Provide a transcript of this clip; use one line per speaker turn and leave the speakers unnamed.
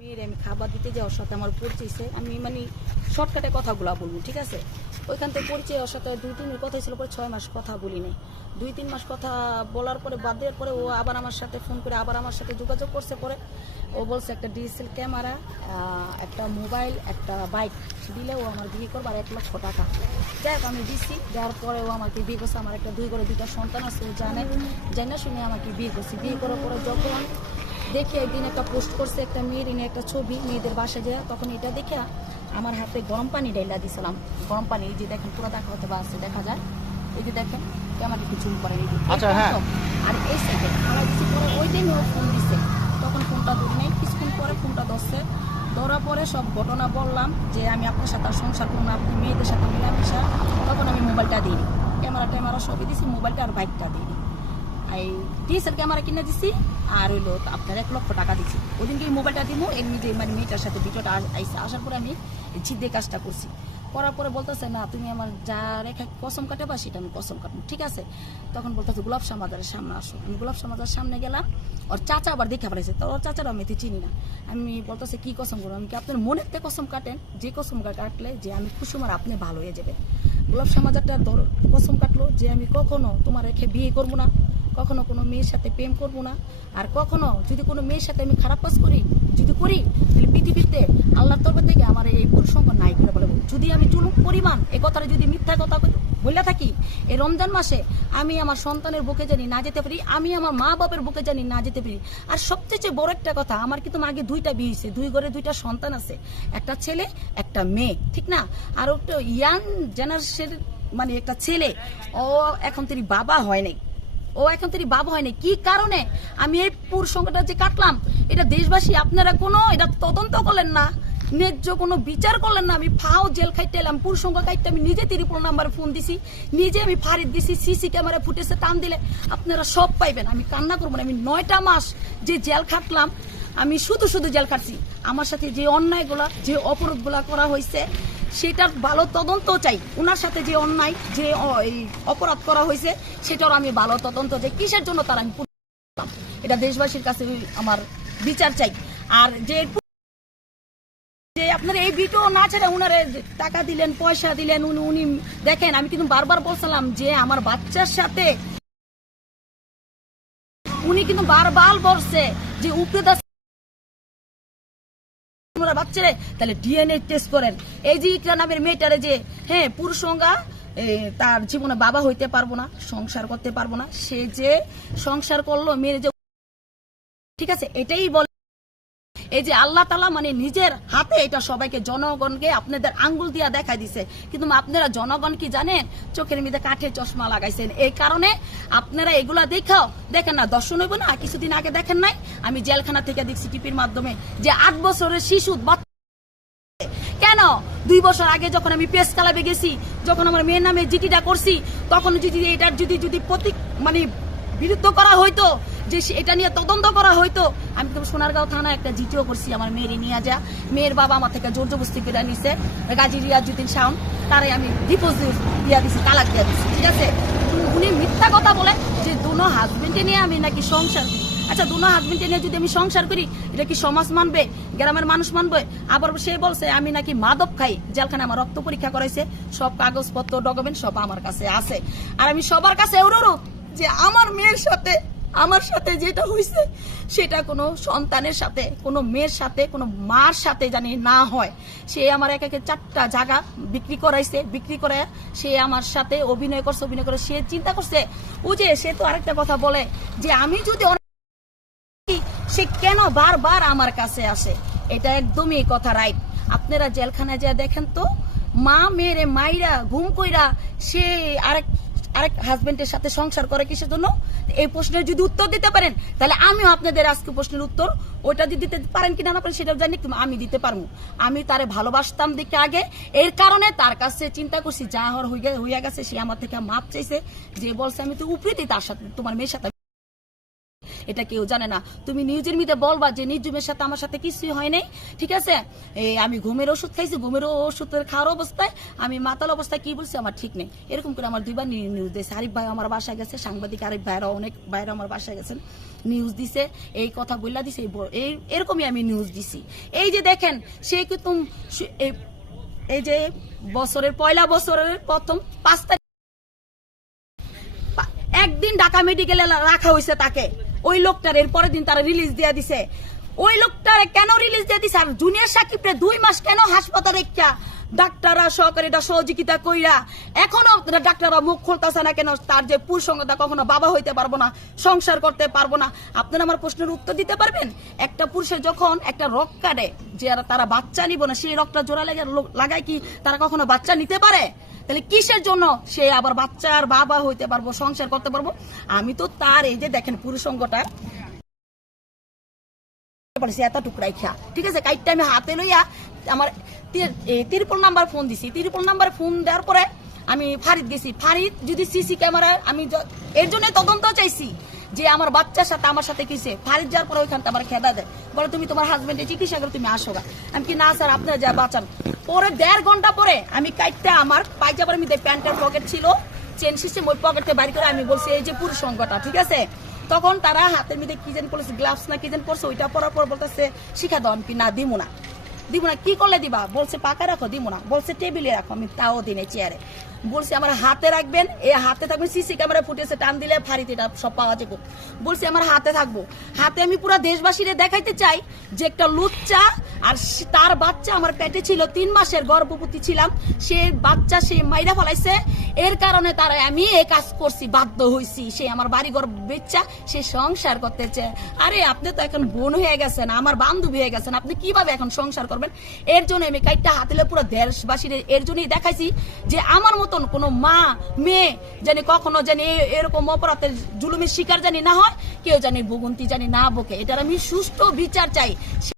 মেয়ের আমি খাবার দিতে যাওয়ার সাথে আমার পরিচয়ছে আমি মানে শর্টকাটে কথাগুলো বলব, ঠিক আছে? ওইখান থেকে পরিচয় ওর সাথে দুই তিন কথা ছিল পরে ছয় মাস কথা বলি নাই। দুই তিন মাস কথা বলার পরে বাদ দেওয়ার পরে ও আবার আমার সাথে ফোন করে আবার আমার সাথে যোগাযোগ করছে পরে। ও বলছে একটা ডিএসএল ক্যামেরা একটা মোবাইল, একটা বাইক দিলে ও আমার বিয়ে করবার এক লক্ষ টাকা। যাই হোক, আমি দিচ্ছি দেওয়ার পরে ও আমাকে বিয়ে করছে। আমার একটা দুই করে দুইটা সন্তান আছে, ও জানে, জানা শুনে আমাকে বিয়ে করছে। বিয়ে করার পরে যখন দেখে একদিন একটা পোস্ট করছে একটা মেয়ের এনে একটা ছবি মেয়েদের বাসায় যায় তখন এটা দেখে আমার হাতে গরম পানি ডাইলা দিছিলাম। গরম পানি এই যে দেখেন পুরো দেখা হতে পারছে দেখা যায়। এই যে দেখেন একটু চুল করে এই
আচ্ছা, হ্যাঁ।
আর এই সাইডে আমার কিছু পরে ওই দিন ফোন দিছে। তখন ফোনটা ধরি নাই কিছুক্ষণ পরে ফোনটা ধরছে। ধরার পরে সব ঘটনা বললাম যে আমি আপনার সাথে আর সংসার করব আপনি মেয়েদের সাথে মিলামিশা তখন আমি মোবাইলটা দিই ক্যামেরা ট্যামেরা সবই দিছি মোবাইলটা আর বাইকটা দিই এই ডিএসএল ক্যামেরা কিনে দিছি, আর হইল আপনার এক লক্ষ টাকা দিছি। ওদিনকে এই মোবাইলটা দিব এমনি যে মানে মেয়েটার সাথে ভিডিওটা আইসে আসার পরে আমি জিদ্দে কাজটা করছি। করার পরে বলতেছে, না, তুমি আমার যা রেখা কসম কাটাবা, সেটা আমি কসম কাটবো। ঠিক আছে? তখন বলতেছে, গোলাপ সামাদারের সামনে আসো। আমি গোলাপ সামাদার সামনে গেলাম, ওর চাচা আবার দেখে ফেলেছে তো ওর চাচারা আমি চিনি না। আমি বলতেছে, কি কসম করব? আমি কি আপনার মনের তে কসম কাটেন? যে কসম কাটলে যে আমি কুসুমার আপনি ভালো হয়ে যাবে গোলাপ সামাজারটা কসম কাটলো যে আমি কখনো তোমার রেখে বিয়ে করব না। কখনো কোনো মেয়ের সাথে প্রেম করব না। আর কখনো যদি কোনো মেয়ের সাথে আমি খারাপ কাজ করি, যদি করি, তাহলে পৃথিবীতে আল্লাহর তরফ থেকে আমার এই পুরুষ নাই করে বলব। যদি আমি চুলুক পরিমাণ, এ কথাটা যদি মিথ্যা কথা বলে থাকি, এই রমজান মাসে আমি আমার সন্তানের বুকে জানি না যেতে পারি, আমি আমার মা বাপের বুকে জানি না যেতে পারি। আর সবচেয়ে বড় একটা কথা, আমার কিন্তু আগে দুইটা বিয়ে হয়েছে দুই ঘরে দুইটা সন্তান আছে, একটা ছেলে, একটা মেয়ে, ঠিক না? আর একটা ইয়াং জেনারেশন মানে একটা ছেলে, ও এখন তিনি বাবা হয় নাই। ও এখন তিনি বাবা হয়নি। কি কারণে? আমি এই পুর সংখ্যাটা যে কাটলাম, এটা দেশবাসী আপনারা কোনো, এটা তদন্ত করলেন না, ন্যায্য কোনো বিচার করলেন না, আমি ফাও জেল খাইতে এলাম পুর সংখ্যা খাইতে, আমি নিজে ত্রিপুর নাম্বারে ফোন দিছি, নিজে আমি ফারিদ দিছি, সিসি ক্যামেরা ফুটেছে টান দিলে আপনারা সব পাইবেন। আমি কান্না করব না, আমি নয়টা মাস যে জেল খাটলাম, আমি শুধু শুধু জেল খাটছি। আমার সাথে যে অন্যায়গুলা, যে অপরাধগুলা করা হয়েছে সেটার ভালো তদন্ত চাই। ওনার সাথে যে অন্যায়, যে অপরাধ করা হয়েছে সেটার আমি ভালো তদন্ত চাই। কিসের জন্য তার আমি এটা দেশবাসীর কাছে আমার বিচার চাই। আর যে যে আপনার এই ভিডিও না ছেড়ে উনারে টাকা দিলেন, পয়সা দিলেন, উনি উনি দেখেন, আমি কিন্তু বারবার বলছিলাম যে আমার বাচ্চার সাথে উনি কিন্তু বারবার বলছে যে উপরে তোমরা বাচ্চারে তাহলে ডিএনএ টেস্ট করেন। এই যে ইকরা নামের মেয়েটারে যে হ্যাঁ পুরুষঙ্গা তার জীবনে বাবা হইতে পারব না, সংসার করতে পারব না, সে যে সংসার করল মেয়ে যে ঠিক আছে, এটাই বলে এই যে আল্লাহ তালা মানে নিজের হাতে এটা সবাইকে, জনগণকে আপনাদের আঙ্গুল দিয়া দেখাই দিছে। কিন্তু আপনারা জনগণ কি জানেন? চোখের মধ্যে কাঠে চশমা লাগাইছেন। এই কারণে আপনারা এগুলা দেখাও। দেখেন না, দর্শন হইব না কিছুদিন আগে দেখেন নাই? আমি জেলখানা থেকে দেখছি টিপির মাধ্যমে যে আট বছরের শিশু কেন? দুই বছর আগে যখন আমি পেস কালাবে গেছি, যখন আমার মেয়ের নামে জিটিটা করছি, তখন যদি এটার যদি যদি প্রতীক মানে বিরুদ্ধ করা হইতো যে এটা নিয়ে তদন্ত করা হইতো আমি তো সোনারগাঁও থানা একটা জিটিও করছি, আমার মেয়ের নিয়ে যা। মেয়ের বাবা আমার থেকে জোর জবস্তি করে নিছে, গাজী রিয়াজুদ্দিন শাওন। তারে আমি ডিপোজ দিয়া দিছি, তালাক দিয়া দিছি, ঠিক আছে? উনি মিথ্যা কথা বলে যে দুনো হাজবেন্ডে নিয়ে আমি নাকি সংসার করি। আচ্ছা দুনো হাজবেন্ডে নিয়ে যদি আমি সংসার করি, এটা কি সমাজ মানবে? গ্রামের মানুষ মানবে? আবার সে বলছে, আমি নাকি মাদক খাই জেলখানে আমার রক্ত পরীক্ষা করাইছে, সব কাগজপত্র, ডকুমেন্ট সব আমার কাছে আছে। আর আমি সবার কাছে অনুরোধ যে আমার মেয়ের সাথে আমার সাথে যেটা হয়েছে সেটা কোনো সন্তানের সাথে, কোনো মেয়ের সাথে, কোনো মার সাথে জানি না হয়। সে আমার এক একে চারটা জায়গা বিক্রি করাইছে, বিক্রি করে সে আমার সাথে অভিনয় করছে, অভিনয় করে সে চিন্তা করছে, ও যে, সে তো আরেকটা কথা বলে যে, আমি যদি সে কেন বারবার আমার কাছে আসে? এটা একদমই কথা রাইট। আপনারা জেলখানায় যা দেখেন তো, মা মেরে মাইরা, ঘুম কইরা সে আরেক আরেক হাজবেন্ডের সাথে সংসার করে কিসের জন্য? এই প্রশ্নের যদি উত্তর দিতে পারেন, তাহলে আমিও আপনাদের আজকে প্রশ্নের উত্তর ওটা যদি দিতে পারেন কিনা না পারেন সেটা জানি, কিন্তু আমি দিতে পারব। আমি তারে ভালোবাসতাম দেখে আগে। এর কারণে তার কাছে চিন্তা করছি, যা হইয়া হইয়া গেছে, সে আমার থেকে মাপ চাইছে। যে বলছে, আমি তো উপরেতেই তার সাথে, তোমার মেয়ের সাথে। এটা কেউ জানে না। তুমি নিউজের মধ্যে বলবা যে নিজুমের সাথে আমার সাথে কিছুই হয় নাই। ঠিক আছে? এই আমি ঘুমের ওষুধ খাইছি, ঘুমের ওষুধের খাওয়ার অবস্থায় আমি মাতাল অবস্থায় কি বলছি আমার ঠিক নেই। এরকম করে আমার দুইবার নিউজ দিয়েছে। আরিফ ভাই আমার বাসায় গেছে, সাংবাদিক আরিফ ভাইরা অনেক ভাইরা আমার বাসায় গেছেন নিউজ দিছে, এই কথা বললা দিছে, এই এরকমই আমি নিউজ দিছি। এই যে দেখেন, সে কিন্তু এই যে বছরের পয়লা বছরের প্রথম পাঁচ তারিখ একদিন ঢাকা মেডিকেলে রাখা হয়েছে তাকে। ওই লোকটার এর পরের দিন তারা রিলিজ দিয়ে দিছে। ওই লোকটারে কেন রিলিজ দিয়ে দিছে? আর জুনিয়র সাকিবরে দুই মাস কেন হাসপাতালে ডাক্তাররা সহকারীরা সহযোগিতা কইরা এখনও ডাক্তাররা মুখ খুলতেছে না কেন? তার যে পুরুষঙ্গতা কখনো বাবা হইতে পারব না, সংসার করতে পারব না। আপনারা আমার প্রশ্নের উত্তর দিতে পারবেন? একটা পুরুষের যখন একটা রক কাটে, যে তারা বাচ্চা নিব না, সেই রকটা জোড়া লেগে লাগায় কি তারা কখনো বাচ্চা নিতে পারে? তাহলে কিসের জন্য সে আবার বাচ্চার বাবা হইতে পারব, সংসার করতে পারব? আমি তো তার এই যে দেখেন পুরুষঙ্গটা পারছি, এত টুকরাই খা ঠিক আছে, কাইটটা আমি হাতে লইয়া আমার তিরপল নাম্বার ফোন দিছি। তিরপল নাম্বারে ফোন দেওয়ার পরে আমি ফারিদ গেছি। ফারিদ, যদি সিসি ক্যামেরায় আমি এর জন্য তদন্ত চাইছি যে আমার বাচ্চার সাথে আমার সাথে কিসে ফারিদ যাওয়ার পরে ওইখান আমার খেদা দেয়। বলে, তুমি তোমার হাজবেন্ডের চিকিৎসা করে, তুমি আসো গা। আমি কি, না স্যার আপনারা যা বাঁচান। পরে দেড় ঘণ্টা পরে আমি কাইটটা আমার পাইজাবার মধ্যে প্যান্টের পকেট ছিল চেন সিস্টেম ওই পকেটে বাড়ি করে আমি বলছি, এই যে পুরুষ সংঘটা ঠিক আছে? তখন তারা হাতের মধ্যে কি যেন পড়েছে গ্লাভস না কি যেন পড়ছে, ওইটা পরার পর বলতেছে, শিখা কি না দিব না। দিব না, কি করলে দিবা? বলছে পাকা রাখো দিব না। বলছে, টেবিলে রাখো, আমি তাও দিনে চেয়ারে। বলছি, আমার হাতে রাখবেন? এই হাতে থাকবেন সিসি ক্যামেরা ফুটেছে টান দিলে ফাড়িতে সব পাওয়া যাবে। বলছি, আমার হাতে থাকব। হাতে আমি পুরো দেশবাসীরে দেখাইতে চাই যে একটা লুচ্চা আর তার বাচ্চা আমার পেটে ছিল, তিন মাসের গর্ভবতী ছিলাম। সে বাচ্চা সে মাইরা ফলাইছে। এর কারণে তারা আমি এই কাজ করছি, বাধ্য হইছি। সে আমার বাড়ি ঘর বেচ্চা সে সংসার করতেছে। আরে, আপনি তো এখন বোন হয়ে গেছেন, আমার বান্ধবী হয়ে গেছেন, আপনি কীভাবে এখন সংসার করবেন? এর জন্য আমি কাইটটা হাতিলে পুরো দেশবাসীর এর জন্যই দেখাইছি যে আমার মতন কোনো মা, মেয়ে জানি কখনো জানি এরকম অপরাধের জুলুমের শিকার জানি না হয়, কেউ জানি ভুগন্তি জানি না বকে এটার আমি সুষ্ঠু বিচার চাই।